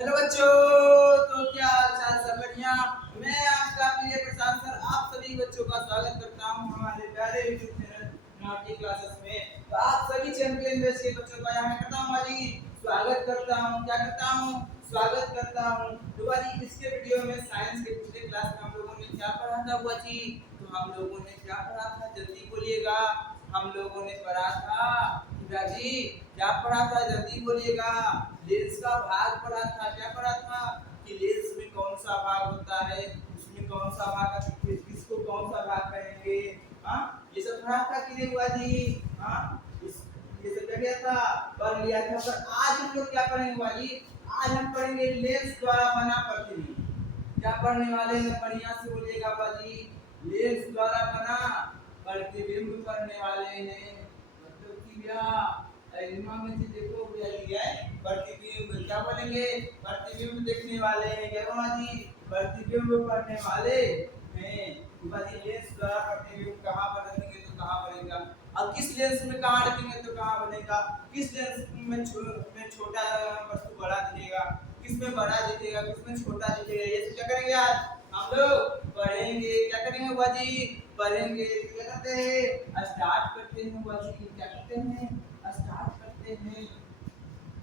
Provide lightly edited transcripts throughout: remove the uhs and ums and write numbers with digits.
Hello बच्चों। तो क्या हाल चाल, सब बढ़िया। मैं आपका प्रिय प्रशांत सर आप सभी बच्चों का स्वागत करता हूं हमारे प्यारे यूट्यूब चैनल नॉटी क्लासेस में। तो आप सभी चैंपियन बैच के बच्चों का यहाँ मैं करता हूं भाई स्वागत करता हूं। क्या करता हूं? स्वागत करता हूं। तो भाई इसके वीडियो में साइंस के पिछले क्लास में हम लोगों ने क्या पढ़ा था बुआ जी? तो हम लोगों ने क्या पढ़ा था, जल्दी बोलिएगा। हम लोगों ने पढ़ा था जी, क्या पढ़ा था, जल्दी बोलिएगा। लेंस का भाग पढ़ा था। क्या पढ़ा था? कि लेंस में कौन सा भाग होता है, उसमें कौन सा भाग, किसको कौन सा भाग कहेंगे। हाँ, ये सब पढ़ा था कि नहीं हुआ जी? हाँ, ये सब क्या था, पढ़ लिया था। पर आज हम लोग क्या पढ़ेंगे हुआ जी? आज हम पढ़ेंगे लेंस द्वारा बना प्रतिबिंब। क्या पढ़ने वाले हैं, बढ़िया से बोलिएगा हुआ जी। लेंस द्वारा बना प्रतिबिंब पढ़ने वाले हैं। मतलब कि दिमाग में से देखो भैया लिया है प्रतिबिंब। क्या बोलेंगे? प्रतिबिंब देखने वाले हैं। क्या बोला जी? प्रतिबिंब पढ़ने वाले हैं। बाजी लेंस द्वारा प्रतिबिंब कहाँ बनेंगे तो कहाँ बनेगा, और किस लेंस में कहाँ रखेंगे तो कहाँ बनेगा, किस लेंस में छोटा वस्तु बड़ा दिखेगा, किस में बड़ा दिखेगा, किस में छोटा दिखेगा, ये सब क्या करेंगे आज हम लोग पढ़ेंगे। क्या करेंगे बाजी? पढ़ेंगे। क्या करते हैं? स्टार्ट करते हैं बाजी। क्या करते हैं? स्टार्ट करते हैं।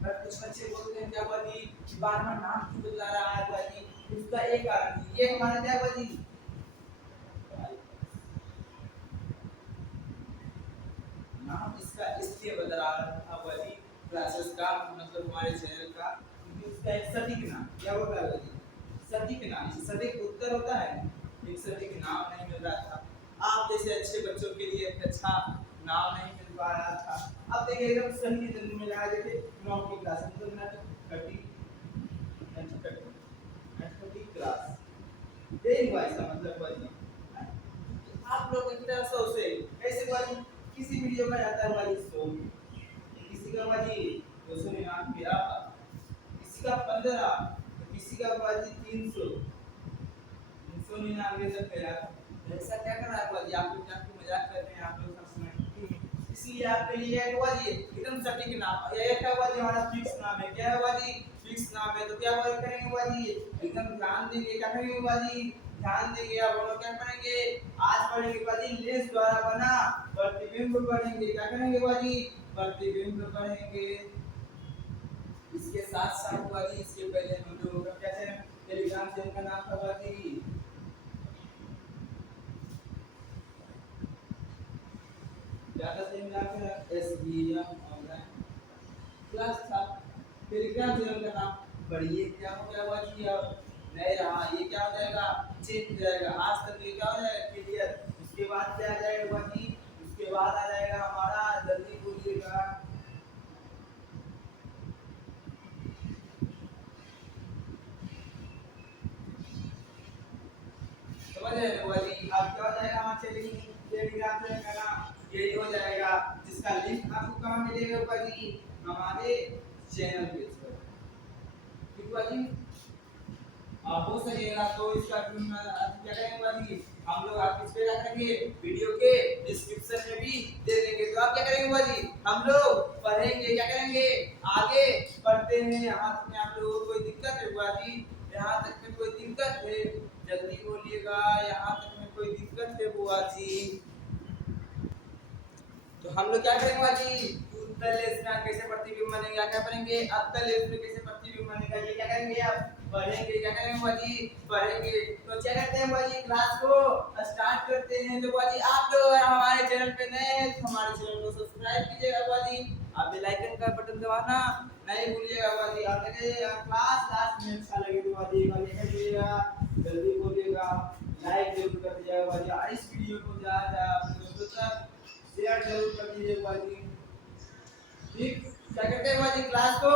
पर कुछ बच्चे बोलते हैं क्या बाजी, बार-बार नाम क्यों बदला रहा है बाजी? उसका एक कारण ये हमारा क्या बाजी, नाम इसका इसलिए बदल रहा था बाजी क्लासेस का, मतलब हमारे चैनल का, क्योंकि उसका एक सटीक नाम क्या होता है बाजी, सटीक नाम, सटीक उत्तर होता है, एक सटीक नाम नहीं मिल रहा था। आप जैसे अच्छे बच्चों के लिए एक अच्छा नाम नहीं मिल पा रहा था। अब देखिए एकदम सही जल्दी में लगा देखे 9 की क्लास मतलब ना 30 30 क्लास, यही हुआ इसका मतलब बाजी। आप लोग एक तरह से उसे ऐसे बाजी किसी वीडियो में आता है बाजी 100, किसी का बाजी 299, किसी का 15, तो किसी का बाजी 300 399 तक गया। ऐसा क्या कर रहा है बाजी? आप लोग जान के मजाक कर रहे हैं आप लोग सब समय, इसलिए आपके लिए एक बाजी एकदम सटीक नाम, ये क्या बाजी हमारा फिक्स नाम है। क्या है बाजी? फिक्स नाम है। तो क्या बाजी करेंगे बाजी? एकदम ध्यान देंगे। क्या करेंगे बाजी? ध्यान देंगे। अब हम लोग क्या पढ़ेंगे? आज पढ़ेंगे बाजी लेंस द्वारा बना प्रतिबिंब पढ़ेंगे। क्या करेंगे बाजी? प्रतिबिंब पढ़ेंगे। इसके साथ साथ बाजी इसके पहले हम लोग का क्या चैनल, टेलीग्राम चैनल का नाम था बाजी, क्या था चैनल का? एसबीएम ऑनलाइन क्लास था। टेलीग्राम चैनल का नाम, पर ये क्या हो गया बाजी, अब नहीं रहा। ये क्या हो जाएगा? चेंज हो जाएगा। आज तक ये क्या हो जाएगा? क्लियर। उसके बाद क्या आ जाएगा बाजी? उसके बाद आ जाएगा हमारा, जल्दी बोलिएगा, समझ रहे हो बाजी? अब क्या हो जाएगा हमारे टेलीग्राम चैनल का नाम यही हो जाएगा, जिसका लिंक आपको कहाँ मिलेगा बाजी? हमारे चैनल पेज पर। ठीक बाजी? आप हो सकेगा तो इसका क्या करेंगे बाजी, हम लोग आप किस पे रखेंगे, वीडियो के डिस्क्रिप्शन में भी दे देंगे। तो आप क्या करेंगे बाजी? हम लोग पढ़ेंगे। क्या करेंगे? आगे पढ़ते हैं। यहाँ तक में आप लोगों को कोई दिक्कत है बाजी? यहाँ तक में कोई दिक्कत है? जल्दी बोलिएगा, यहाँ तक में कोई दिक्कत है बुआ जी? तो हम लोग क्या करेंगे बाजी? उत्तल लेंस में कैसे प्रतिबिंब बनेगा, क्या करेंगे? अवतल लेंस में कैसे प्रतिबिंब बनेगा, ये क्या करेंगे आप? पढ़ेंगे। क्या करेंगे बाजी? पढ़ेंगे। तो क्या करते हैं बाजी, क्लास को स्टार्ट करते हैं। तो बाजी आप लोग अगर हमारे चैनल पे नए हैं तो हमारे चैनल को सब्सक्राइब कीजिएगा बाजी, आप बेल आइकन का बटन दबाना नहीं भूलिएगा बाजी। और अगर क्लास लास्ट में अच्छा लगे तो बाजी एक बार देख लीजिएगा, जल्दी बोलिएगा, लाइक जरूर कर दीजिएगा बाजी, और इस वीडियो को ज्यादा अपने दोस्तों तक शेयर जरूर कर दीजिए बाजी। ठीक, क्या करते हैं बाजी? क्लास को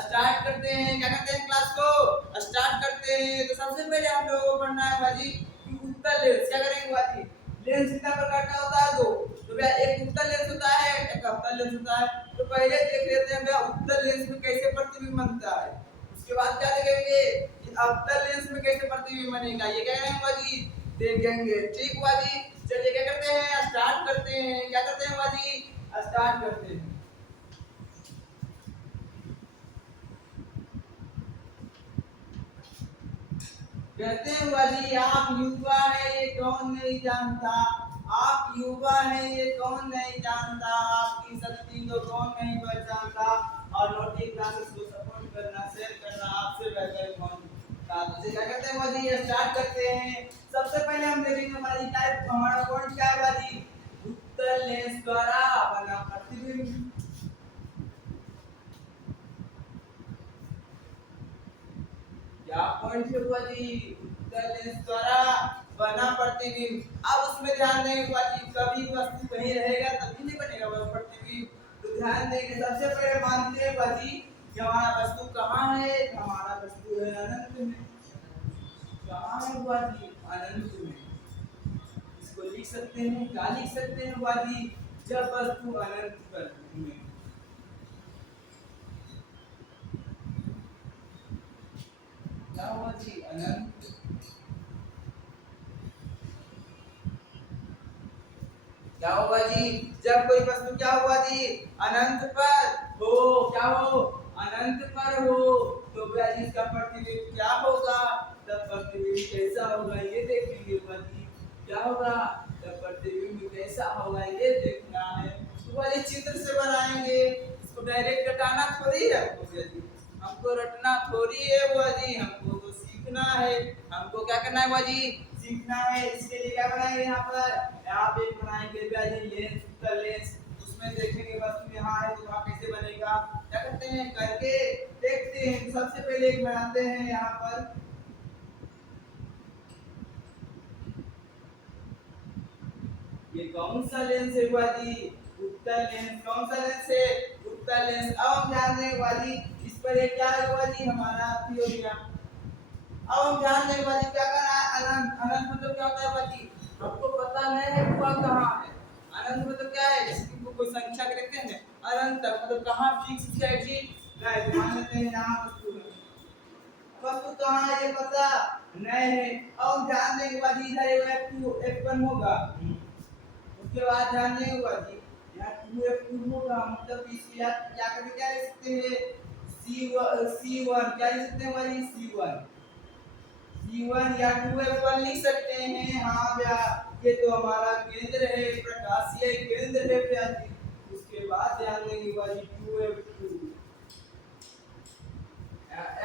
स्टार्ट करते हैं। क्या करते हैं? क्लास को स्टार्ट करते हैं। तो सबसे पहले हम लोगों को पढ़ना है बाजी कि उत्तल लेंस। क्या करेंगे बाजी? लेंस कितना प्रकार का होता है? दो। तो भैया एक उत्तल लेंस होता है, एक अवतल लेंस होता है। तो पहले देख लेते हैं भैया उत्तल लेंस में कैसे प्रतिबिंब बनता है, उसके बाद क्या देखेंगे कि अवतल लेंस में कैसे प्रतिबिंब बनेगा, ये क्या करेंगे बाजी? देखेंगे। ठीक बाजी, चलिए क्या करते हैं? स्टार्ट करते हैं। क्या करते हैं बाजी? स्टार्ट करते हैं। कहते हैं बुआ जी आप युवा है ये कौन नहीं जानता, आप युवा है ये कौन नहीं जानता, आपकी शक्ति को कौन नहीं पहचानता, और नोटी क्लासेस को सपोर्ट करना शेयर करना आपसे बेहतर कौन था। तो क्या कहते हैं बुआ जी, ये स्टार्ट करते हैं। सबसे पहले हम देखेंगे हमारी टाइप, हमारा पॉइंट क्या है बुआ जी, उत्तल लेंस द्वारा बना प्रतिबिंब। क्या पॉइंट है बुआ जी, उत्तल लेंस द्वारा बना प्रतिबिंब। अब उसमें ध्यान देंगे बुआ जी, कभी वस्तु कहीं रहेगा तभी नहीं बनेगा वो प्रतिबिंब। तो ध्यान देंगे, सबसे पहले मानते हैं बुआ जी कि हमारा वस्तु कहाँ है, हमारा वस्तु है अनंत में। कहाँ है बुआ जी, अनंत में। इसको लिख सकते हैं, क्या लिख सकते हैं बुआ जी, जब वस्तु अनंत पर में। क्या हुआ जी, अनंत। क्या होगा जी, जब कोई वस्तु क्या हुआ जी, अनंत पर हो, क्या हो, अनंत पर हो, तो बुआ जी इसका प्रतिबिंब क्या होगा, तब प्रतिबिंब कैसा होगा ये देखेंगे बुआ जी। क्या होगा, तब प्रतिबिंब कैसा होगा ये देखना है। तो बुआ जी चित्र से बनाएंगे, इसको डायरेक्ट रटाना थोड़ी है हमको बुआ जी, हमको रटना थोड़ी है बुआ जी, हमको तो सीखना है। हमको क्या करना है बुआ जी, सीखना है। इसके लिए क्या बनाएंगे, यहाँ पे एक बनाएंगे बुआ जी लेंस, उत्तल लेंस। उसमें देखेंगे वस्तु यहाँ है तो वहाँ कैसे बनेगा, क्या करते हैं करके देखते हैं। सबसे पहले एक बनाते हैं यहाँ पर, ये कौन सा लेंस है बुआ जी, उत्तल लेंस। कौन सा लेंस है, उत्तल लेंस। अब हम ध्यान देंगे बुआ जी, इस पर एक क्या है बुआ जी, हमारा अति हो गया। अब हम ध्यान देंगे बुआ जी, क्या करना है, अनंत। अनंत मतलब क्या होता है बुआ जी, हमको पता नहीं है बुआ कहाँ है। अनंत मतलब क्या है, जिसकी कोई संख्या के रखते हैं अनंत तक, मतलब कहाँ फिक्स है जी, नहीं। मान लेते हैं यहाँ वस्तु है, वस्तु कहाँ है ये पता नहीं है। अब हम ध्यान देंगे बुआ जी, इधर F2 F1 होगा, उसके बाद ध्यान देंगे बुआ जी यहाँ 2F2 होगा, मतलब इसको या कभी क्या लिख सकते हैं, C1 क्या लिख सकते हैं बुआ जी, C1 या 2F1 लिख सकते हैं। हाँ भैया, ये तो हमारा केंद्र है, प्रकाशीय केंद्र है भैया जी। उसके बाद ध्यान देंगे बुआ जी 2F2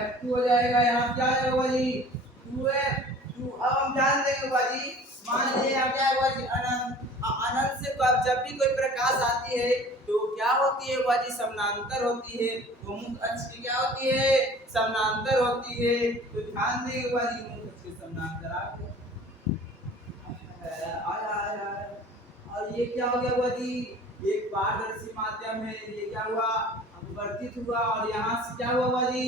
F2 हो जाएगा, यहाँ क्या है बुआ जी 2F2। अब हम ध्यान देंगे बुआ जी, मान लीजिए यहाँ क्या है बुआ जी, अनंत। अनंत से जब भी कोई प्रकाश आती है तो क्या होती है बुआ जी, समानांतर होती है। तो मुख्य अक्ष की क्या होती है, समानांतर होती है। तो ध्यान देंगे बुआ जी, मुख्य अक्ष के समानांतर आया। और ये क्या हो गया बुआ जी, एक पारदर्शी माध्यम है, ये क्या हुआ, अपवर्तित हुआ, और यहाँ से क्या हुआ बुआ जी,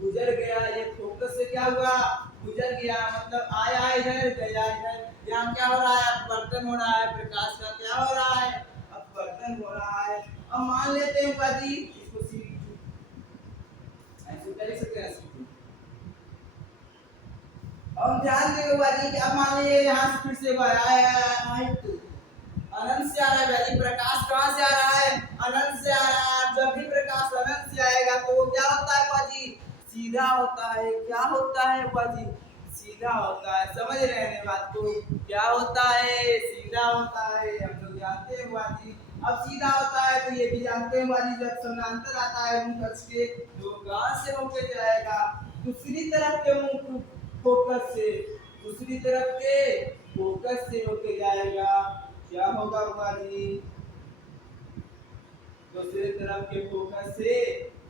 गुजर गया। ये फोकस से क्या हुआ, गुजर गया, मतलब आया इधर गया इधर। यहाँ क्या हो रहा है, अपवर्तन हो रहा है, प्रकाश का क्या हो रहा है, अपवर्तन हो रहा है। अब मान लेते हैं बुआ जी इसको C2 ऐसे कर सकते हैं C2। अब ध्यान देंगे बुआ जी कि अब मान लीजिए यहाँ से फिर से आया तो अनंत से आ रहा है भाई, प्रकाश कहाँ से आ रहा है, अनंत से आ रहा है। जब भी प्रकाश अनंत से आएगा तो वो क्या होता है बुआ जी, सीधा होता है। क्या होता है बुआ जी, सीधा होता है। समझ रहे हैं बात को, क्या होता है, सीधा होता है। हम लोग जानते हैं बुआ जी। अब सीधा होता है तो ये भी जानते हैं बुआ जी, जब समानांतर आता है मुख्य अक्ष के तो कहाँ से होके जाएगा, दूसरी तरफ के मुख्य फोकस से, दूसरी तरफ के फोकस से होके जाएगा। क्या होगा बुआ जी, दूसरी तरफ के फोकस से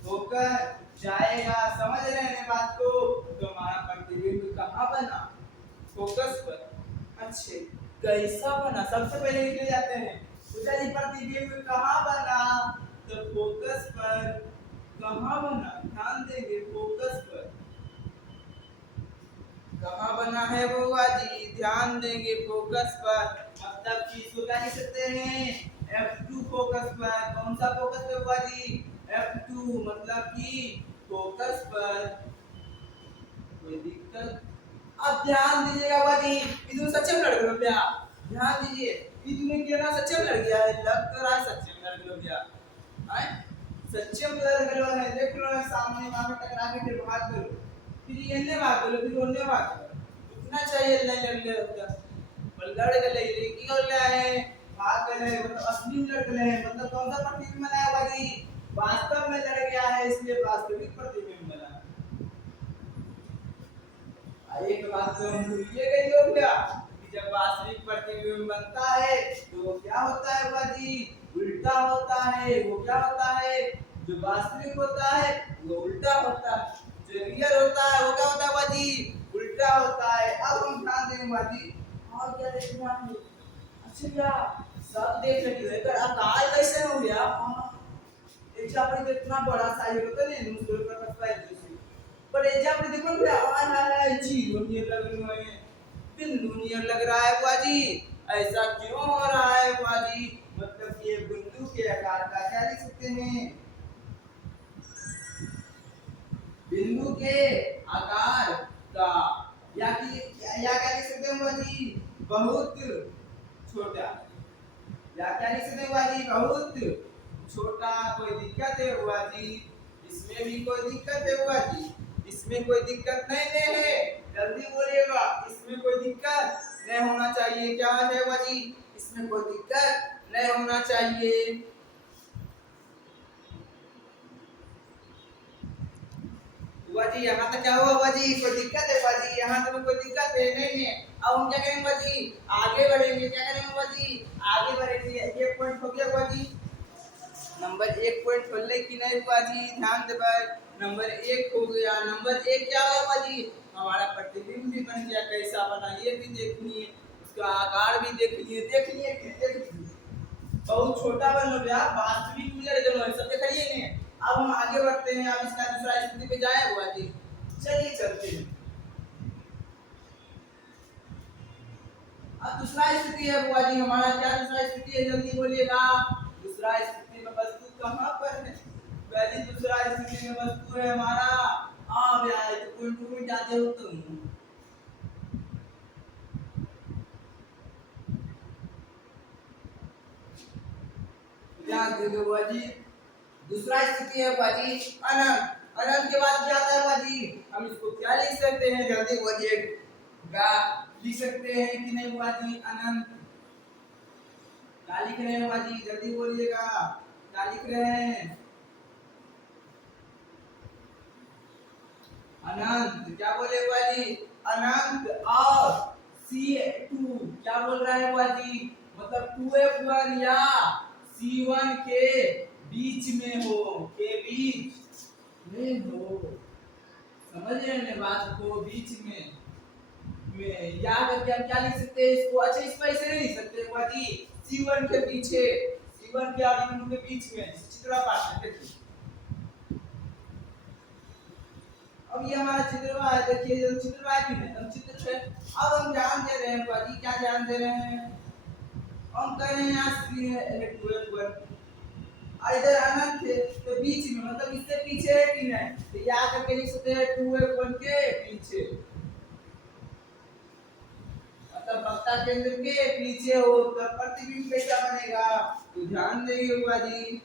होकर जाएगा। समझ रहे हैं बात को। तो हमारा प्रतिबिंब कहाँ बना, फोकस पर। अच्छे कैसा बना, सबसे पहले लिख जाते हैं जी, प्रतिबिंब कहाँ बना, तो फोकस पर। कहाँ बना, ध्यान देंगे फोकस पर कहाँ बना है बुआ जी, ध्यान देंगे फोकस पर। मतलब कि इसको क्या लिख सकते हैं, F2 फोकस पर। कौन सा फोकस पे बुआ जी, F2, मतलब कि फोकस पर। कोई दिक्कत। अब ध्यान दीजिएगा बुआ जी, इधर सच्चे में लड़ गए भैया, ध्यान दीजिए। इधर क्या ना सच्चे में लड़ गया है, लग कर रहा है सच्चे में लड़ गए भैया, हैं सच्चे में लड़ गए हैं। देख लो सामने वहां पे टकरा के फिर भाग गए, फिर ये ने भाग गए, फिर ओने भाग गए। लिखना चाहिए नहीं लड़ ले होता पर लड़ गए लेकिन और क्या है भाग गए मतलब असली में लड़ गए मतलब कौन सा प्रतिबिंब बनाया हुआ जी वास्तव में लड़ गया है इसलिए वास्तविक प्रतिबिंब बना एक बात तो हम भूल गए हो क्या कि जब वास्तविक प्रतिबिंब बनता है तो क्या होता है बाजी उल्टा होता है वो क्या होता है जो वास्तविक होता है वो उल्टा होता है जो रियल होता है वो क्या होता है बाजी उल्टा होता है अब हम ध्यान देंगे बाजी और क्या देखना है अच्छा क्या सब देख लेंगे पर आकार कैसे हो गया एक आपने इतना बड़ा साइज होता है न्यूज़पेपर का साइज पर एजा पर देखो क्या आ रहा है जीरो नियर लग रहा है बिंदु नियर लग रहा है बुआजी ऐसा क्यों हो रहा है बुआजी मतलब ये बिंदु के आकार का क्या लिख सकते हैं बिंदु के आकार का या क्या लिख सकते हैं बुआजी बहुत छोटा या क्या लिख सकते हैं बुआजी बहुत छोटा कोई दिक्कत है बुआजी इसमें भी कोई दिक्कत है बुआजी इसमें कोई दिक्कत नहीं है जल्दी बोलिएगा इसमें कोई दिक्कत नहीं होना चाहिए क्या है बाजी इसमें कोई दिक्कत नहीं होना चाहिए बाजी यहाँ तक क्या हुआ बाजी कोई दिक्कत है बाजी यहाँ तक कोई दिक्कत है नहीं अब हम क्या करेंगे बाजी आगे बढ़ेंगे क्या करेंगे बाजी आगे बढ़ेंगे ये पॉइंट हो गया बाजी नंबर 1 पॉइंट खोलने की नहीं बाजी ध्यान दे भाई नंबर 1 हो गया नंबर 1 क्या हुआ बाजी हमारा प्रतिबिंब भी बन गया कैसा बना ये भी देखनी है उसका आकार भी देख लिए बहुत छोटा बन गया वास्तविक में लड़ गए सब देख रही है अब हम आगे बढ़ते हैं अब इसका दूसरा स्थिति पे जाए हुआ जी चलिए चलते हैं अब दूसरा स्थिति है बुआ जी हमारा क्या दूसरा स्थिति है जल्दी बोलिएगा दूसरा स्थिति में वस्तु कहां पर है पहली दूसरा स्थिति में वस्तु है हमारा अब यार तो कोई जाते हो तुम ध्यान दीजिए बुआ जी दूसरा स्थिति है बुआ जी अनंत अनंत के बाद क्या आता है बुआ जी हम इसको क्या लिख सकते हैं जल्दी बुआ जी गा लिख सकते हैं कि नहीं बुआ जी अनंत क्या लिख रहे हैं बुआ जी जल्दी बोलिएगा क्या लिख रहे हैं अनंत क्या बोले बुआ जी अनंत और C2 क्या बोल रहा है बुआ जी मतलब 2F1 या C1 के बीच में हो के बीच में हो समझ रहे हैं बात को बीच में या करके हम क्या लिख सकते हैं इसको अच्छा इसको ऐसे नहीं लिख सकते बुआ जी C1 के पीछे C1 के और C2 के बीच में चित्रा पाठ देखिए अब ये हमारा चित्रवा है देखिए जो चित्रवा है कि नहीं हम चित्र है अब हम ध्यान दे रहे हैं बाजी क्या ध्यान दे रहे हैं हम कह रहे हैं यहाँ स्क्रीन है इलेक्ट्रोड इधर अनंत है तो बीच में मतलब इससे पीछे है कि नहीं तो यहाँ करके लिख सकते हैं 2F1 के पीछे मतलब वक्ता केंद्र के पीछे हो तो प्रतिबिंब कैसा बनेगा तो ध्यान देंगे बाजी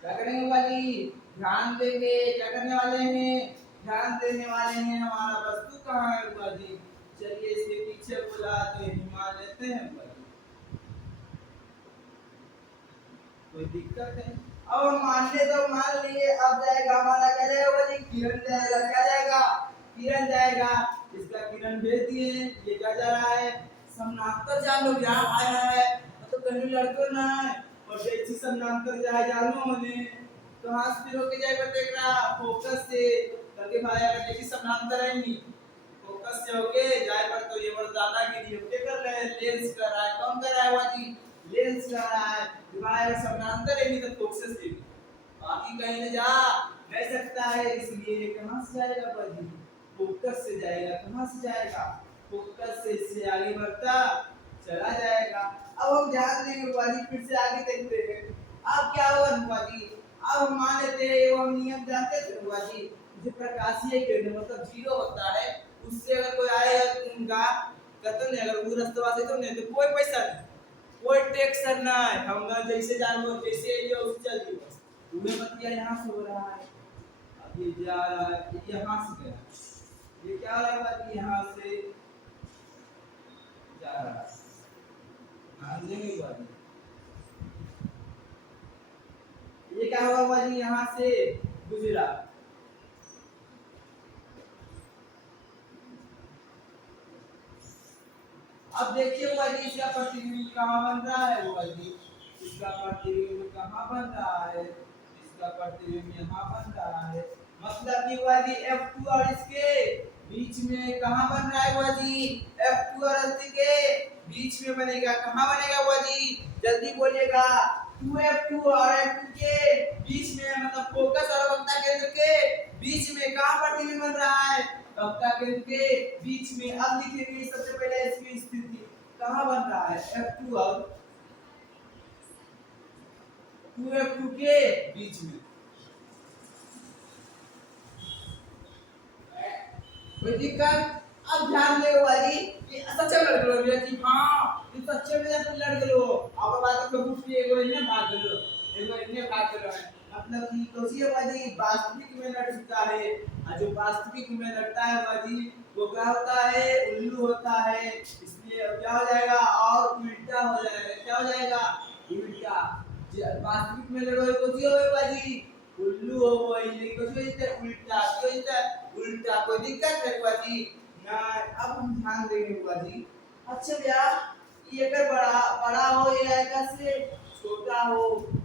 क्या करेंगे बाजी ध्यान देंगे क्या करने वाले हैं ध्यान देने वाले हैं हमारा वस्तु कहाँ है बाजी चलिए इसके पीछे बुलाते हैं मान लेते हैं बाजी कोई दिक्कत है अब हम मान ले तो मान लिए अब जाएगा हमारा क्या जाएगा बाजी किरण जाएगा क्या जाएगा किरण जाएगा इसका किरण भेज दिए ये क्या जा रहा है समानांतर जान लो यहाँ आया है मतलब कहीं लड़को ना है और जैसी समानांतर जाए जानो होने तो हाथ फिर होके जाएगा देख रहा फोकस से करके भाई अगर देखिए समानांतर है नहीं फोकस से होके जाए पर तो ये बड़ा ज्यादा गिरी होके कर रहे हैं लेंस कर रहा है कौन कर रहा है बाजी लेंस कर रहा है भाई अगर समानांतर है नहीं तो फोकस से बाकी कहीं न जा नहीं सकता है इसलिए कहां से जाएगा बाजी फोकस से जाएगा कहां से जाएगा फोकस से इससे आगे बढ़ता चला जाएगा अब हम ध्यान देंगे बाजी फिर से आगे देखते हैं अब क्या होगा बाजी अब हम मान लेते हैं वो हम नियम जानते थे बाजी जो प्रकाशीय किरण मतलब जीरो होता है उससे अगर कोई आएगा कहते नहीं अगर वो रास्ता से तो नहीं तो कोई पैसा नहीं कोई टैक्स ना है हम ना जैसे जानवर जैसे एरिया उस चल दियो तुम्हें मत किया यहां से हो रहा है अब ये जा रहा है ये यहां से गया ये क्या हो रहा है बाजी, यहाँ से जा रहा है, ध्यान देंगे बाजी। ये क्या होगा बाजी, यहाँ से गुजरा। अब देखिए बाजी इसका प्रतिबिंब कहाँ बन रहा है बाजी, इसका प्रतिबिंब कहाँ बन रहा है, इसका प्रतिबिंब यहाँ बन रहा है। मतलब कि बाजी F2 और इसके बीच में कहाँ बन रहा है बाजी, F2 और इसके बीच में बनेगा, कहाँ बनेगा बाजी, जल्दी बोलिएगा। 2F2 और F2 के बीच में, मतलब फोकस और वक्ता केंद्र के बीच में कहाँ प्रतिबिंब बन रहा है, वक्ता केंद्र के बीच में। अब लिखेंगे सबसे पहले इसकी स्थिति कहाँ बन रहा है, F2 और 2F2 के बीच में। कोई दिक्कत? अब ध्यान देगा बाजी ये सच्चे लड़ गलो भैया जी, हां ये सच्चे में तो लड़ गलो। अब बात को पूछिए, एगो इन्हें भाग गलो, एगो इन्हें भाग गलो है, मतलब कि कोसी बाजी वास्तविक में लड़ चुका है, और जो वास्तविक में लड़ता है बाजी वो क्या होता है, उल्लू होता है। इसलिए क्या हो जाएगा, और उल्टा हो जाएगा, क्या हो जाएगा, उल्टा। वास्तविक में लड़ोगे कोसी होवे बाजी, उल्लू हो वही, लेकिन कोसी होते उल्टा, क्यों होता उल्टा। कोई दिक्कत है बाजी ना? अब हम ध्यान देंगे बाजी। अच्छा भैया ये अगर बड़ा बड़ा हो या से छोटा हो,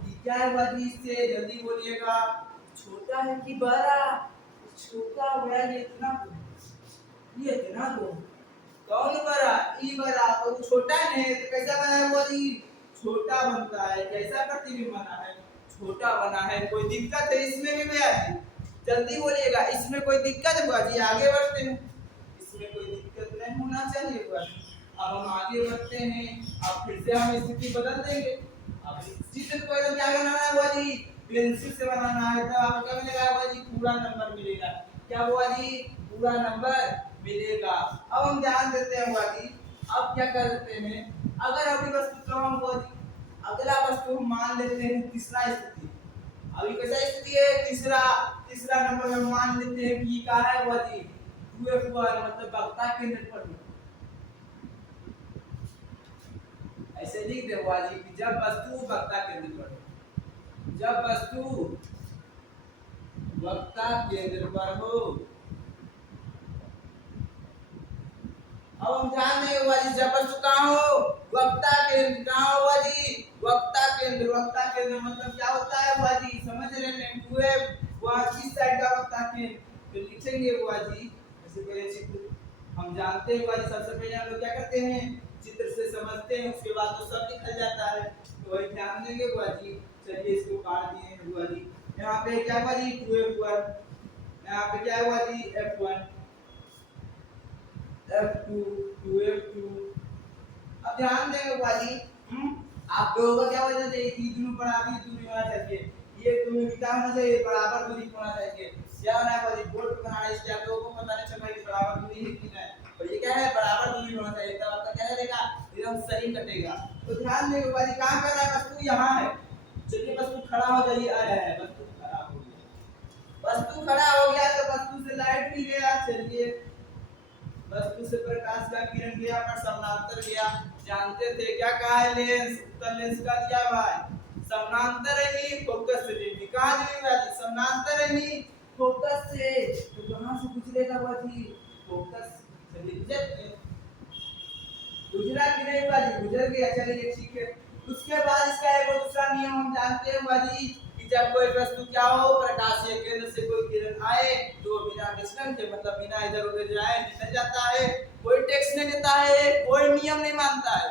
ये क्या है बाजी, इससे जल्दी बोलिएगा, छोटा है कि बड़ा, छोटा हो या ये इतना दो, कौन बड़ा, ई बड़ा, तो छोटा नहीं तो कैसा बना है बाजी, छोटा बनता है। कैसा प्रतिबिंब बना है, छोटा बना है। कोई दिक्कत है इसमें भी भैया जी, जल्दी बोलिएगा, इसमें कोई दिक्कत है बाजी, आगे बढ़ते हैं, इसमें कोई दिक्कत नहीं होना चाहिए बाजी। अब हम आगे बढ़ते हैं, अब फिर से हम स्थिति बदल देंगे। अब चित्र को एकदम क्या बनाना है बाजी, पेंसिल से बनाना है, तो आपको क्या मिलेगा बाजी, पूरा नंबर मिलेगा। क्या बाजी, पूरा नंबर मिलेगा। अब हम ध्यान देते हैं बाजी, अब क्या करते हैं, अगर अभी वस्तु कहाँ बाजी, अगला वस्तु हम मान लेते हैं तीसरा स्थिति। अभी कैसा स्थिति है, तीसरा, तीसरा नंबर में मान लेते हैं कि क्या है बाजी, 2F1, मतलब वक्ता केंद्र पर। ऐसे लिख दे बाजी कि जब वस्तु वक्ता केंद्र पर हो, जब वस्तु वक्ता केंद्र पर हो। अब हम ध्यान देंगे बाजी, जब वस्तु कहाँ हो, वक्ता केंद्र, कहाँ हो बाजी, वक्ता केंद्र। वक्ता केंद्र मतलब क्या होता है बाजी, समझ रहे हैं, 2F वहाँ किस साइड का वक्ता केंद्र, तो लिखेंगे बाजी। ऐसे पहले चित्र हम जानते हैं बाजी, सबसे पहले हम लोग क्या करते हैं, चित्र से समझते हैं, उसके बाद तो सब निकल जाता है, तो वही ध्यान देंगे बाजी। चलिए इसको काट दिए हैं बाजी, यहाँ पे क्या बाजी 2F1, यहाँ पे क्या हुआ जी F1, F2, 2F2। अब ध्यान देंगे बाजी, आप लोगों का क्या होना चाहिए, ई दोनों बराबर दूरी होना चाहिए, ये दोनों क्या होना चाहिए, बराबर दूरी होना चाहिए। क्या होना है बाजी, बोर्ड पे बनाना है, इसलिए आप लोगों को पता नहीं चल रहा है कि बराबर दूरी है कि नहीं, और ये क्या है, बराबर दूरी होना चाहिए, तब आपका क्या रहेगा, एकदम सही कटेगा। तो ध्यान देंगे बाजी, कहाँ कर रहा है, वस्तु यहाँ है। चलिए वस्तु खड़ा हो जाइए, आया है वस्तु खड़ा हो गया, वस्तु खड़ा हो गया तो वस्तु से लाइट भी गया। चलिए वस्तु से प्रकाश का किरण गया पर समानांतर गया, जानते थे क्या कहा है, लेंस, उत्तर लेंस का दिया भाई, समानांतर है नहीं फोकस से नहीं, कहा जाएगा समानांतर है नहीं फोकस से, तो कहां से गुजरेगा बाजी, फोकस। चलिए गुजरा कि नहीं बाजी, गुजर गया, चलिए ठीक है। उसके बाद इसका एक दूसरा नियम हम जानते हैं बाजी कि जब कोई वस्तु क्या हो, प्रकाशीय केंद्र से कोई किरण आए तो बिना विचलन के, मतलब बिना इधर उधर जाए निकल जाता है, कोई टैक्स नहीं देता है, कोई नियम नहीं मानता है।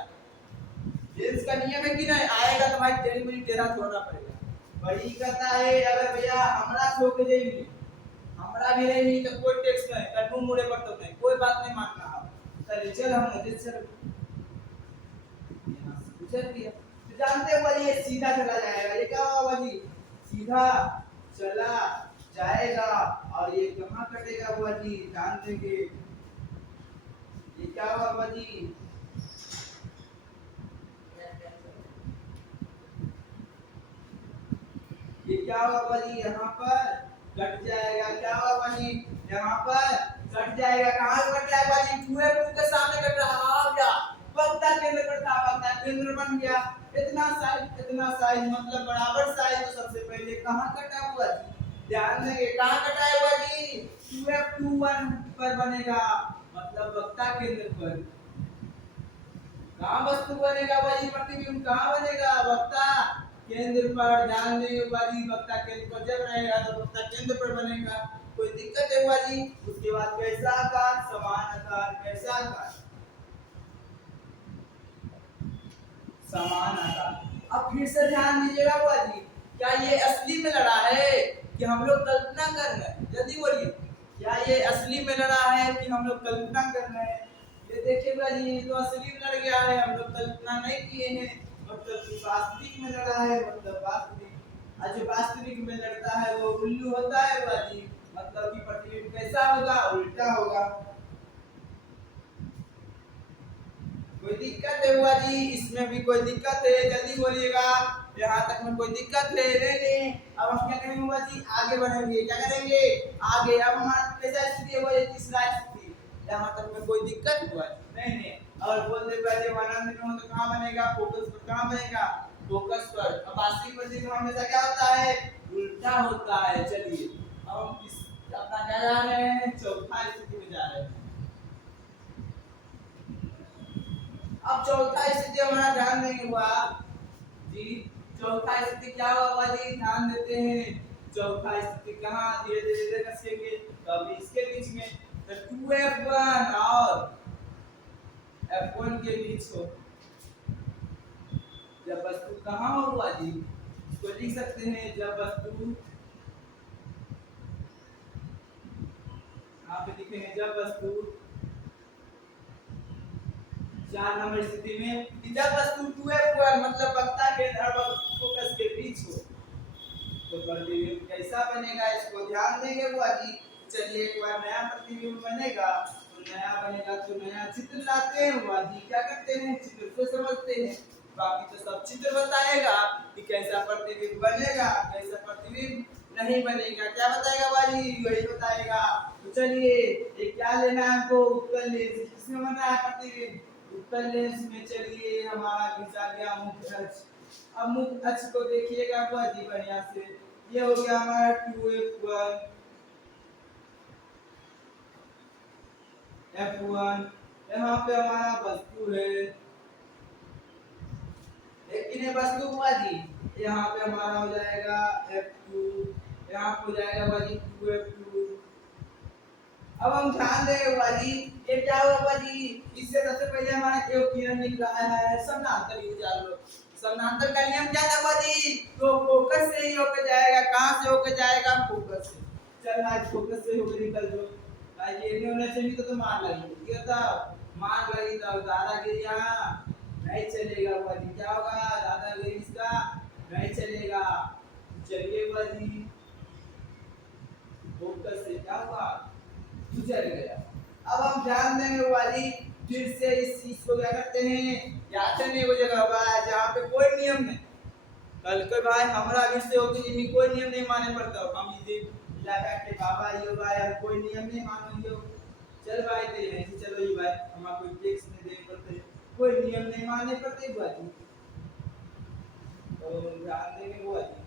लेंस का नियम है कि नहीं, आएगा तो भाई टेढ़ी मेढ़ी टेढ़ा छोड़ना पड़ेगा। बड़ी कहता है अगर भैया हमरा ठोक देंगे, हमरा भी नहीं तो कोई टैक्स नहीं, कटू मुड़े पर तो नहीं, कोई बात नहीं मानना है। चलिए चल हम मुझे चल यहाँ से गुजर दिया, तो जानते हो ये सीधा चला जाएगा, ये क्या होगा जी, सीधा चला जाएगा। और ये कहाँ कटेगा बुआ जी, ध्यान देंगे, ये क्या होगा जी, ये क्या होगा जी, यहाँ पर कट जाएगा, क्या होगा जी, यहाँ पर कट जाएगा। कहाँ से कट जाएगा जी? 2f2 के सामने कट रहा, आ गया वक्ता केंद्र पर था, वक्ता केंद्र बन गया। इतना साइज मतलब बराबर साइज। तो सबसे पहले कहाँ कटा हुआ जी? ध्यान देंगे कहाँ कटा हुआ जी? 2f21 पर बनेगा, मतलब वक्ता केंद्र पर। कहाँ वस्तु बनेगा भाई? प्रतिबिंब कहाँ बनेगा? वक्ता केंद्र पर। ध्यान देंगे भाई, वक्ता केंद्र पर जब रहेगा तो वक्ता केंद्र पर बनेगा। कोई दिक्कत है भाई? उसके बाद कैसा आकार? समान आकार। कैसा आकार? समान आकार। अब फिर से ध्यान दीजिएगा बाजी, क्या ये असली में लड़ा है कि हम लोग कल्पना कर रहे हैं? जल्दी बोलिए, क्या ये असली में लड़ा है कि हम लोग कल्पना कर रहे हैं? ये देखिए बाजी, ये तो असली में लड़ गया है, हम लोग कल्पना नहीं किए हैं। मतलब कि वास्तविक में लड़ा है, मतलब वास्तविक। और जो वास्तविक में लड़ता है वो उल्लू होता है बाजी, मतलब कि प्रतिबिंब कैसा होगा? उल्टा होगा। कोई दिक्कत है हुआ जी? इसमें भी कोई दिक्कत है? जल्दी बोलिएगा, यहाँ तक में कोई दिक्कत है? नहीं। अब हम क्या करेंगे हुआ जी? आगे बढ़ेंगे। क्या करेंगे? आगे। अब हमारा कैसा स्थिति है? वो तीसरा स्थिति। यहाँ तक में कोई दिक्कत हुआ? नहीं। और बोल दे पहले आनंद में हो तो कहाँ बनेगा? फोकस पर। कहाँ बनेगा? फोकस पर। अब वास्तविक प्रतिबिंब हमेशा क्या होता है? उल्टा होता है। चलिए अब हम अपना क्या जा रहे हैं? चौथा स्थिति में जा रहे हैं। अब चौथा स्थिति हमारा ध्यान देंगे हुआ जी। चौथा स्थिति क्या होगा जी? ध्यान देते हैं। चौथा स्थिति कहाँ? धीरे धीरे कसकेंगे तो इसके बीच में तो 2f1 और f1 के बीच हो। जब वस्तु कहाँ होगा जी? इसको लिख सकते हैं, जब वस्तु यहाँ पे लिखेंगे, जब वस्तु 4 नंबर स्थिति में, जब वस्तु 2f1 मतलब वक्ता के और फोकस के बीच हो तो प्रतिबिंब कैसा बनेगा? इसको ध्यान देंगे बुआ जी। चलिए एक बार नया प्रतिबिंब बनेगा तो नया चित्र लाते हैं बुआ जी। क्या करते हैं? चित्र को समझते हैं। बाकी तो सब चित्र बताएगा कि कैसा प्रतिबिंब बनेगा, कैसा प्रतिबिंब नहीं बनेगा। क्या बताएगा बुआ जी? वही बताएगा। तो चलिए ये क्या लेना है हमको? उत्तल लेंस। किसमें बन रहा है प्रतिबिंब? उत्तल लेंस में। चलिए हमारा खींचा गया मुख्य अक्ष। अब मुख्य अक्ष को देखिएगा बुआ जी बढ़िया से। ये हो गया हमारा 2f1 f1। यहाँ पे हमारा वस्तु है, लेकिन ये वस्तु बुआ जी यहाँ पे हमारा हो जाएगा f2, यहाँ पे हो जाएगा बुआ जी 2f2। अब हम ध्यान देंगे बुआ जी, ये क्या हुआ बुआ जी? इससे सबसे पहले हमारा क्यों किरण निकला है? समानांतर विचार लो। समानांतर का नियम क्या था बुआ जी? तो फोकस से ही होकर जाएगा। कहां से होकर जाएगा? फोकस से। चल आज फोकस से होकर निकल दो। आज ये नहीं होना चाहिए तो मार लगी। क्या था? मार लगी तो दादागिरी यहाँ नहीं चलेगा बुआ जी। क्या होगा? दादागिरी इसका नहीं चलेगा। चलिए बुआ जी, फोकस से क्या हुआ? गुजर गया। अब हम ध्यान देंगे वाली, फिर से इस चीज को क्या करते हैं? याद करने को जगह होगा जहाँ पे कोई नियम नहीं। कल कोई भाई हमारा फिर से होगी जिनमें कोई नियम नहीं माने पड़ता। हम इसे लगा के बाबा ये भाई हम कोई नियम नहीं मानो। चल भाई तेरे ऐसे चलो ये भाई हमारा कोई टेक्स्ट नहीं दे पड़ते, कोई नियम नहीं माने पड़ते बाजी। तो ध्यान देंगे वो बाजी।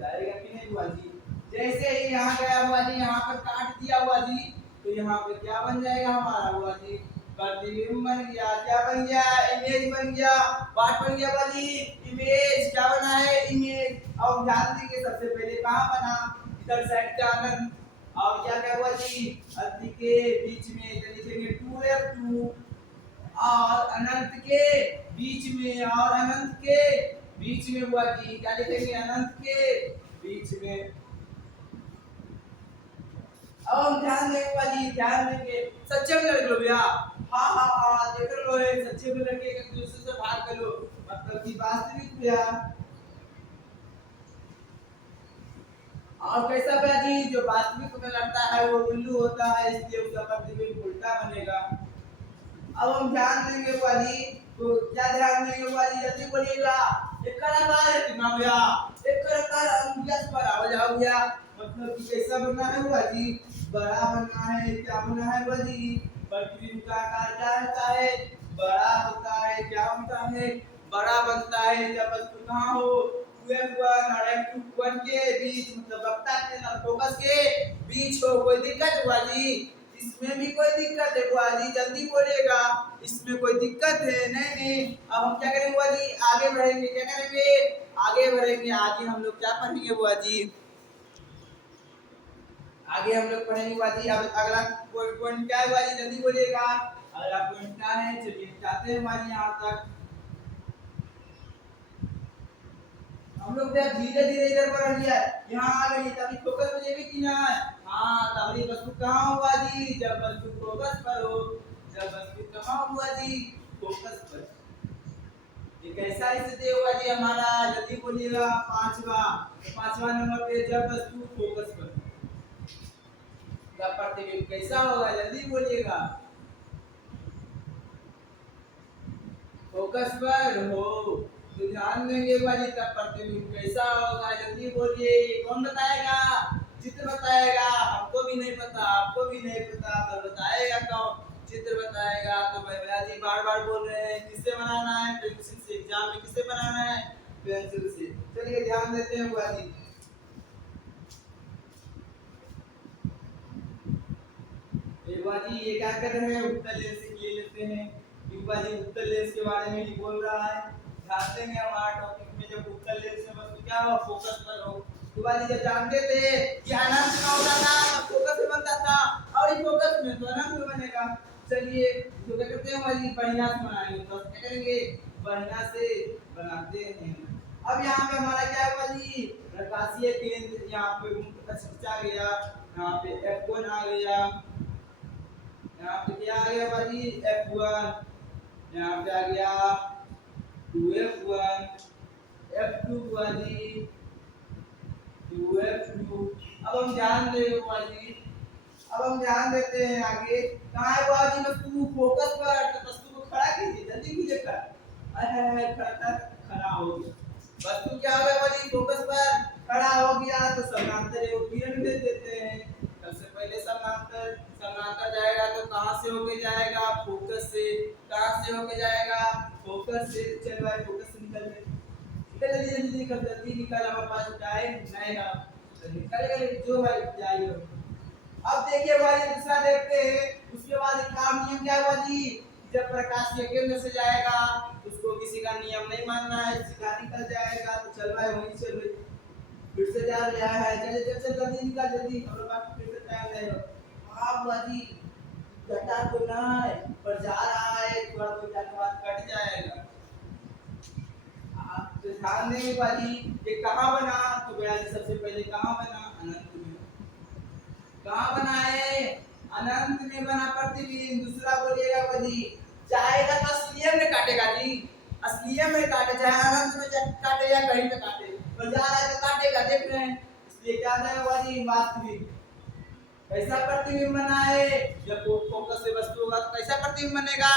जाएगा कि नहीं हुआ जी? जैसे ही यहाँ गया हुआ जी, यहाँ पर काट दिया हुआ जी, तो यहाँ पे क्या बन जाएगा हमारा हुआ जी? प्रतिबिंब बन गया। क्या बन गया? इमेज बन गया। व्हाट बन गया हुआ जी? इमेज। क्या बना है? इमेज। अब ध्यान दीजिए सबसे पहले कहाँ बना? इधर साइड का अनंत। और क्या क्या हुआ जी? अति के बीच में लिखेंगे 2f2 और अनंत के बीच में, और अनंत के बीच में हुआ जी। क्या लिखेंगे? अनंत के बीच में। अब हम ध्यान देंगे हुआ जी, ध्यान देंगे। सच्चे में लड़ लो भैया। हाँ देख लो है, सच्चे में लड़के एक दूसरे से भाग कर लो, मतलब कि वास्तविक भैया। और कैसा भैया जी? जो वास्तविक में लड़ता है वो उल्लू होता है, इसलिए उसका प्रतिबिंब उल्टा बनेगा। अब हम ध्यान देंगे हुआ जी, तो क्या ध्यान देंगे हुआ जी? जल्दी बोलिएगा। ये एक कलाकार कितना हो गया, एक कलाकार अंग्यास बराबर हो गया। मतलब कि कैसा बनना है बुआ जी, बड़ा बनना है। क्या बनना है बुआ जी, प्रतिबिंब का आकार क्या होता है, बड़ा होता है। क्या होता है, बड़ा बनता है जब वस्तु कहाँ हो, F1 और F2 के बीच, मतलब वक्ता के और फोकस के बीच हो। कोई दिक्कत बुआ जी, इसमें भी कोई दिक्कत है बुआ जी, जल्दी बोलिएगा। इसमें कोई दिक्कत है? नहीं नहीं। अब हम क्या करेंगे बुआ जी, आगे बढ़ेंगे। क्या करेंगे, आगे बढ़ेंगे। आगे हम लोग क्या पढ़ेंगे बुआ जी, आगे हम लोग पढ़ेंगे बुआ जी। अब अगला पॉइंट क्या है बुआ जी, जल्दी बोलिएगा। अगला पॉइंट क्या है, चलिए जाते हैं बुआ जी यहाँ तक। हम लोग क्या धीरे धीरे इधर बढ़ गया, यहाँ आ गई तभी फोकस हो जाएगी कि ना। हाँ, तभी वस्तु कहाँ हुआ जी, जब वस्तु फोकस पर हो। जब वस्तु कहाँ हुआ जी, फोकस पर। ये कैसा स्थिति होगा जी हमारा, जल्दी बोलिएगा। पांचवा, पांचवा नंबर पे जब वस्तु फोकस पर, तब प्रतिबिंब कैसा होगा, जल्दी बोलिएगा। फोकस पर हो तो ध्यान देंगे भाई, तब प्रतिबिंब कैसा होगा, जल्दी बोलिए। कौन बताएगा, चित्र बताएगा। हमको भी नहीं पता, आपको भी नहीं पता, पर बताएगा कौन, चित्र बताएगा। तो भैया जी बार बार बोल रहे हैं, किससे बनाना है, पेंसिल से। एग्जाम में किससे बनाना है, पेंसिल से। चलिए ध्यान देते हैं बुआ जी। बुआ जी ये क्या कर रहे हैं, उत्तर लेंस से ले लेते हैं। बुआ जी उत्तर लेंस के बारे में ही बोल रहा है। ध्यान देंगे हमारा टॉपिक में, जब उत्तर लेंस में वस्तु क्या हो, फोकस पर हो। बुआ जी जब जानते थे कि अनंत में होता था तब फोकस में बनता था, और ये फोकस में तो अनंत में बनेगा। चलिए जो क्या करते हैं बुआ जी, बढ़िया से बनाएंगे। तो क्या करेंगे, बढ़िया से बनाते हैं। अब यहाँ पे हमारा क्या है बुआ जी, प्रकाशीय केंद्र यहाँ पे आ गया, यहाँ पे F1 आ गया, यहाँ पे क्या आ गया भाई, F1। यहाँ पे आ गया 2F1, F2 भाई 2F2। अब हम ध्यान देंगे भाई, अब हम ध्यान देते हैं आगे। कहाँ है भाई, वस्तु फोकस पर, तो वस्तु को खड़ा कीजिए, जल्दी कीजिए खड़ा। अरे खड़ा, खड़ा हो गया। वस्तु क्या हो गया भाई, फोकस पर खड़ा हो गया। तो समांतर एवं किरण दे देते हैं। सबसे पहले समांतर, समांतर जाएगा तो कहां से होके जाएगा, फोकस से। कहां से होके जाएगा, फोकस से। चल भाई फोकस से निकल, निकल जल्दी जल्दी निकल, जल्दी निकल, हमारे पास टाइम नहीं है। तो निकल गए जो भाई जाइए। अब देखिए भाई दूसरा देखते हैं। उसके बाद एक काम नियम क्या हुआ जी, जब प्रकाश के केंद्र से जाएगा उसको किसी का नियम नहीं मानना है, सीधा निकल जाएगा। तो चल भाई वहीं चल भाई, फिर से जा रहा है, चले चल चल जल्दी निकल जल्दी, हमारे पास फिर से टाइम नहीं है। हां बाजी घटा तो नहीं पर जा रहा है, थोड़ा तो जाने बाद कट जाएगा। आप तो ध्यान देंगे बाजी, ये कहां बना, तो भैया सबसे पहले कहां बना, अनंत में। कहां बना है, अनंत में बना प्रतिबिंब। दूसरा बोलिएगा बाजी, चाहेगा तो असलियत में काटेगा जी, असलियत में काटे, चाहे अनंत में काटे या कहीं पे काटे, तो जा रहा है तो काटेगा, देख रहे हैं। इसलिए क्या जाएगा बाजी, वास्तविक। कैसा प्रतिबिंब बना है, जब फोकस से वस्तु होगा तो कैसा प्रतिबिंब बनेगा,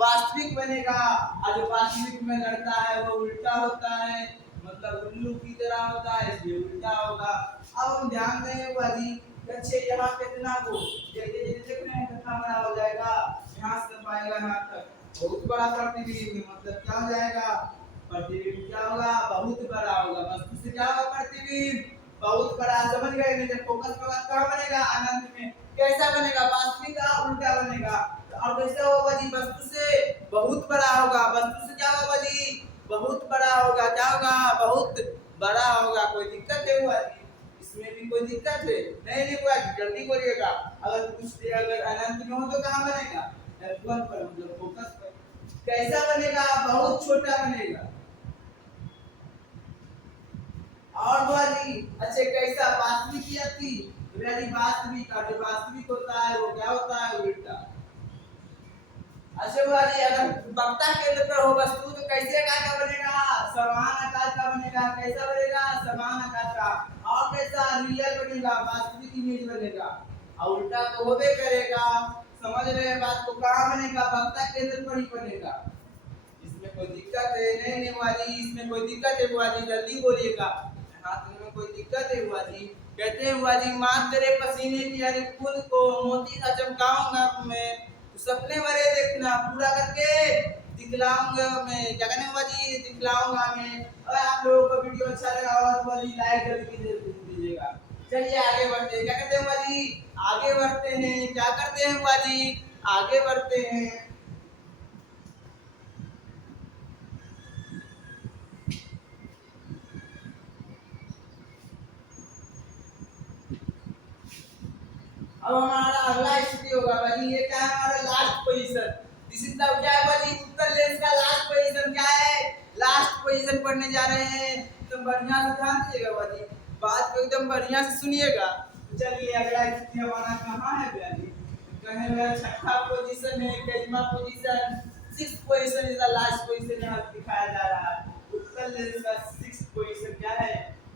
वास्तविक बनेगा। और जो वास्तविक में लड़ता है वो उल्टा होता है, मतलब उल्लू की तरह होता है, इसलिए उल्टा होगा। अब हम ध्यान देंगे बाजी, अच्छे यहाँ कितना को देखिए, देख रहे हैं कितना बड़ा हो जाएगा, यहाँ से पाएगा यहाँ तक, बहुत बड़ा प्रतिबिंब। मतलब क्या हो जाएगा, प्रतिबिंब क्या होगा, बहुत बड़ा होगा। वस्तु से क्या होगा, प्रतिबिंब बहुत बड़ा। समझ गए नहीं, जब फोकस के बाद कहाँ बनेगा, अनंत में। कैसा बनेगा, वास्तविक का उल्टा बनेगा। और कैसे होगा जी, वस्तु से बहुत बड़ा होगा। वस्तु से क्या होगा जी, बहुत बड़ा होगा। क्या होगा, बहुत बड़ा होगा। कोई दिक्कत है हुआ जी, इसमें भी कोई दिक्कत है नहीं हुआ, जल्दी बोलिएगा। अगर कुछ अगर अनंत में हो तो कहाँ बनेगा, F1 पर, मतलब फोकस पर। कैसा बनेगा, बहुत छोटा बनेगा। और बाजी अच्छे कैसा, वास्तविक या थी, यानी वास्तविक का जो वास्तविक होता है वो क्या होता है, उल्टा। अच्छा बाजी अगर वक्ता केंद्र पर हो वस्तु तो कैसे आकार का बनेगा, समान आकार का बनेगा। कैसा बनेगा, समान आकार का। और कैसा, रियल बनेगा, वास्तविक इमेज बनेगा। और उल्टा तो होबे करेगा। समझ रहे हैं बात को, कहां बनेगा, वक्ता केंद्र पर ही बनेगा। इसमें कोई दिक्कत है? नहीं नहीं बुआ जी, इसमें कोई दिक्कत है बुआ जी, जल्दी बोलिएगा। हाथ में कोई दिक्कत है बुआ जी? कहते हैं बुआ जी, माँ तेरे पसीने की हर एक बूंद को मोती सा चमकाऊंगा मैं, तो सपने भरे देखना पूरा करके दिखलाऊंगा मैं। क्या कहने बुआ जी? दिखलाऊंगा मैं। और आप लोगों को वीडियो अच्छा लगा और बुआ जी लाइक जल्दी दीजिएगा। चलिए आगे बढ़ते हैं। क्या कहते हैं बुआ जी? आगे बढ़ते हैं। क्या करते हैं बुआ जी? आगे बढ़ते हैं। अब हमारा अगला स्थिति होगा भाई, ये क्या है? हमारा last position. This is the क्या है भाई? उत्तर लेंस का लास्ट पोजीशन क्या है? लास्ट पोजीशन पढ़ने जा रहे हैं, तो बढ़िया से ध्यान दीजिएगा भाई, बात को एकदम बढ़िया से सुनिएगा। तो चलिए अगला स्थिति हमारा कहाँ है भाई? कहे मेरा छठा पोजीशन है, कैजमा position. Six position is the last position यहाँ दिखाया जा रहा है। उत्तर लेंस का सिक्स पोजीशन क्या है?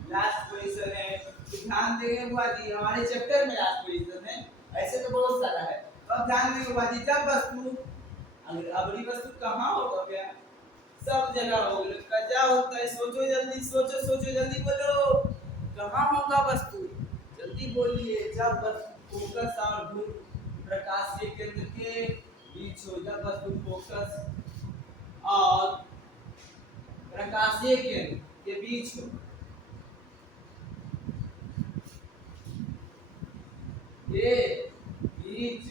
लास्ट पोजीशन है। तो ध्यान देंगे बुआ जी, हमारे चैप्टर में लास्ट पोजीशन है, ऐसे तो बहुत सारा है। तो अब ध्यान देंगे बुआ जी, जब वस्तु अगली वस्तु कहाँ होगा क्या? सब जगह होगा। क्या होता है? सोचो जल्दी, सोचो सोचो जल्दी बोलो, कहाँ होगा वस्तु? जल्दी बोलिए। जब वस्तु फोकस और दूर प्रकाशीय केंद्र के बीच हो, जब वस्तु फोकस और प्रकाशीय केंद्र के बीच हो, ये बीच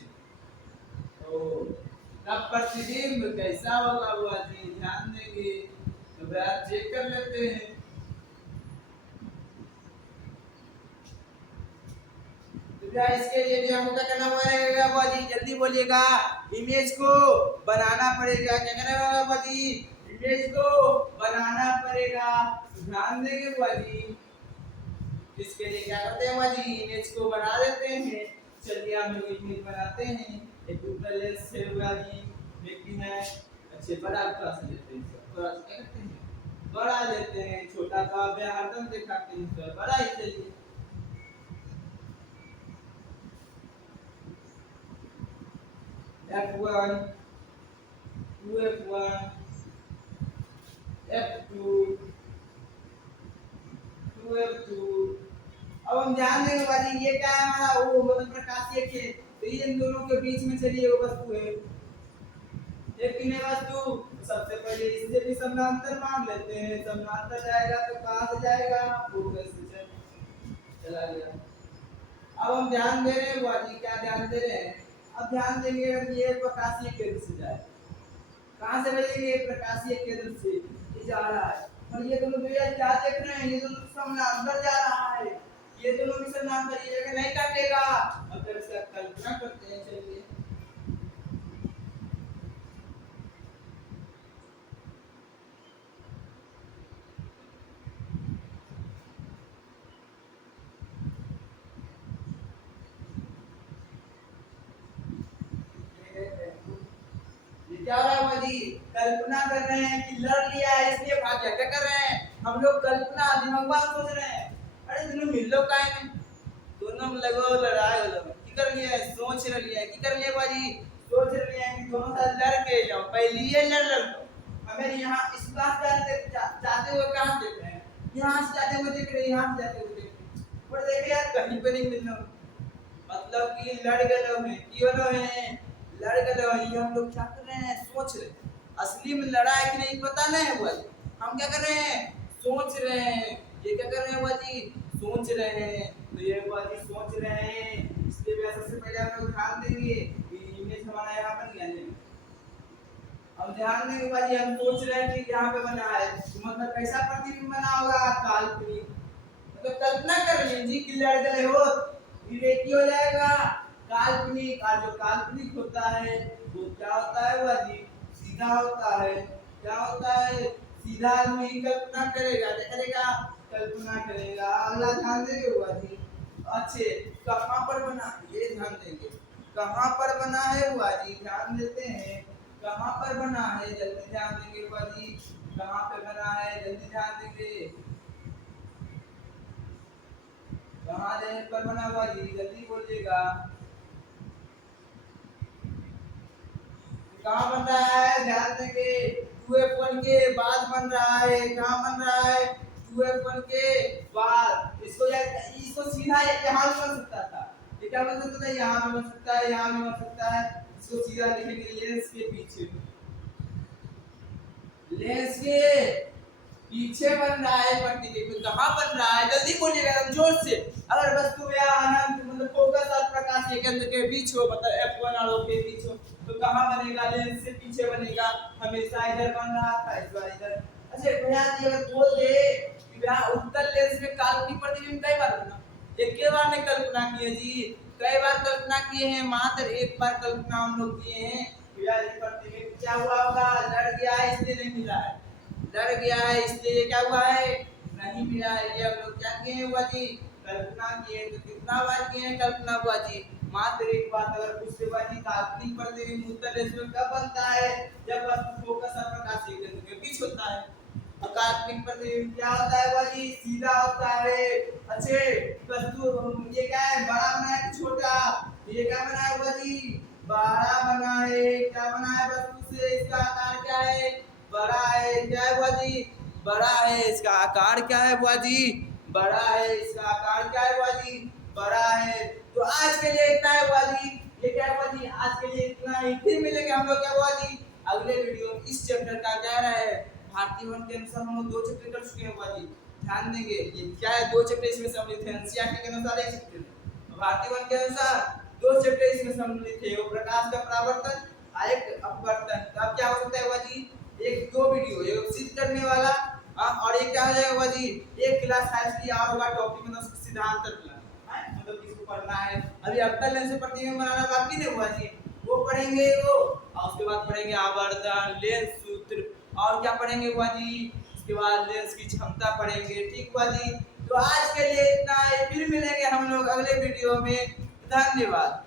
तो तब प्रतिबिंब कैसा होगा बुआ जी? ध्यान देंगे। तो आप चेक कर लेते हैं। तो क्या इसके लिए भी हमको क्या करना पड़ेगा बुआ जी? जल्दी बोलिएगा। इमेज को बनाना पड़ेगा। क्या करना होगा बुआ जी? इमेज को बनाना पड़ेगा। ध्यान देंगे बुआ जी। इसके लिए क्या करते हैं बुआ जी? इमेज को बना देते हैं। चलिए हम लोग इमेज बनाते हैं। एक ऊपर लेंस है बुआ जी, लेकिन है अच्छे बड़ा थोड़ा सा लेते हैं, थोड़ा सा क्या करते हैं? बड़ा लेते हैं। छोटा का अभ्यास हरदम दिखाते हैं, तो बड़ा ही चलिए। F1, 2F1, F2, 2F2। अब हम ध्यान देंगे बाजी, ये क्या है हमारा? वो मतलब प्रकाशीय खेल। तो ये इन दोनों के बीच में चलिए वो वस्तु है, लेकिन ये वस्तु सबसे पहले इससे भी समानांतर मान लेते हैं। समानांतर जाएगा तो कहां से जाएगा? फोकस से चला गया। अब हम ध्यान दे रहे हैं बाजी, क्या ध्यान दे रहे हैं? अब ध्यान देंगे अगर ये प्रकाशीय केंद्र से जाए, कहां से भेजेंगे? प्रकाशीय केंद्र से ये जा रहा है। और ये दोनों भैया क्या देख रहे हैं? ये दोनों समानांतर जा रहा है। ये दोनों भी समानांतर, ये जगह नहीं काटेगा। अगर इसका कल्पना करते हैं, चलिए क्या हो रहा है जी? कल्पना कर रहे हैं कि लड़ लिया है इसलिए भाग गया। क्या कर रहे हैं हम लोग? कल्पना दिमाग सोच रहे हैं। अरे दोनों मिल लो काहे नहीं? दोनों में लगो लड़ाई हो लो की कर लिया है, सोच लिया है की कर लिया बाजी? सोच लिया है कि दोनों साथ लड़ के जाओ। पहले ये लड़ लो। हमें यहाँ इस क्लास जाते हुए कहाँ देख रहे हैं? यहाँ से जाते हुए देख रहे हैं, यहाँ से जाते हुए देख रहे हैं। पर देखे यार कहीं पे नहीं मिल रहा, मतलब कि लड़ गए हैं, क्यों हैं? लड़ गए हैं। ये हम लोग क्या कर रहे हैं? सोच रहे हैं। असली में लड़ा है कि नहीं पता नहीं हुआ जी। हम क्या कर रहे हैं? सोच रहे हैं। ये क्या कर रहे हैं बुआ जी? सोच रहे हैं। तो ये बुआ जी सोच रहे हैं, इसलिए भी सबसे पहले हम लोग ध्यान देंगे कि इमेज हमारा यहाँ बन गया है। हम ध्यान देंगे बुआ जी, हम सोच रहे हैं कि यहाँ पे बना है, तो मतलब कैसा प्रतिबिंब बना होगा? काल्पनिक। मतलब कल्पना कर रही जी कि लड़ गए हो, विवेकी हो जाएगा। काल्पनिक, और जो काल्पनिक होता है वो क्या होता है बुआ जी? सीधा होता है। क्या होता है? सीधा आदमी कल्पना करेगा, क्या करेगा? कल्पना करेगा। अगला ध्यान देंगे बुआ जी। अच्छे कहाँ पर बना, ये ध्यान देंगे। कहाँ पर बना है बुआ जी? ध्यान देते हैं। कहाँ पर बना है? जल्दी ध्यान देंगे बुआ जी। कहाँ पे बना है? जल्दी ध्यान देंगे। कहाँ देने पर बना हुआ जी? जल्दी बोलिएगा। कहाँ बन रहा है? ध्यान देंगे। 2f1 के बाद बन रहा है, कहाँ बन रहा है 2f1 के बाद। इसको सीधा यहाँ भी बन सकता था, ये क्या बन सकता है, यहाँ भी बन सकता है, यहाँ भी बन सकता है। इसको सीधा लिखेंगे लेंस के पीछे, लेंस के पीछे बन रहा है प्रतिबिंब। कहाँ बन रहा है, जल्दी बोलिएगा जोर से। अगर वस्तु या अनंत मतलब फोकस और प्रकाश के केंद्र के बीच हो, मतलब f1 और o के बीच हो, तो कहाँ बनेगा, लेंस से पीछे बनेगा। हमेशा इधर बन रहा था, इस बार इधर। अच्छा भैया जी अगर बोल दे कि भैया उत्तल लेंस में काल्पनिक प्रतिबिंब कई बार बना, एक के बार ने कल्पना की है जी, कई बार कल्पना किए हैं, मात्र एक बार कल्पना हम लोग किए हैं। भैया जी प्रतिबिंब क्या हुआ होगा, लड़ गया है इसलिए नहीं मिला है, डर गया है इसलिए क्या हुआ है, नहीं मिला है। ये हम लोग क्या किए हैं बुआ जी, कल्पना किए। तो कितना बार किए हैं कल्पना बुआ जी, मात्र एक बार। अगर पूछते बुआ जी काल्पनिक प्रतिबिंब उत्तल लेंस में कब बनता है, जब वस्तु फोकस और प्रकाशीय केंद्र के बीच होता है। और काल्पनिक प्रतिबिंब क्या होता है बुआ जी, सीधा होता है। अच्छे वस्तु ये क्या है, बड़ा बना है कि छोटा, ये क्या बना है बुआ जी, बड़ा बना है। क्या बना है वस्तु से, इसका आकार क्या है, बड़ा है। क्या है बुआ जी, बड़ा है। इसका आकार क्या है बुआ जी, बड़ा है। इसका आकार क्या है बुआ जी, बड़ा है। तो आज के लिए इतना है बुआ जी, ये क्या है बुआ जी, आज के लिए इतना ही। फिर मिलेंगे हम लोग क्या बुआ जी अगले वीडियो में। इस चैप्टर का क्या रहा है, भारतीय वन के अनुसार हम लोग 2 चैप्टर कर चुके हैं बुआ जी, ध्यान देंगे। ये क्या है, 2 चैप्टर इसमें सम्मिलित है, एनसीईआरटी के अनुसार एक चैप्टर, भारतीय वन के अनुसार 2 चैप्टर इसमें सम्मिलित है। वो प्रकाश का परावर्तन, एक अपवर्तन। तो अब क्या हो सकता है बुआ जी, एक 2 वीडियो, एक सिद्ध करने वाला और एक क्या हो जाएगा बुआ जी, एक क्लास हाईली और होगा टॉपिक मतलब सिद्धांत क्लास है, मतलब किसको पढ़ना है। अभी अवतल लेंस से प्रतिबिंब बनाना बाकी नहीं बुआ जी, वो पढ़ेंगे वो। और उसके बाद पढ़ेंगे आवर्धन, लेंस सूत्र, और क्या पढ़ेंगे बुआ जी, उसके बाद लेंस की क्षमता पढ़ेंगे। ठीक बुआ जी, तो आज के लिए इतना है, फिर मिलेंगे हम लोग अगले वीडियो में। धन्यवाद।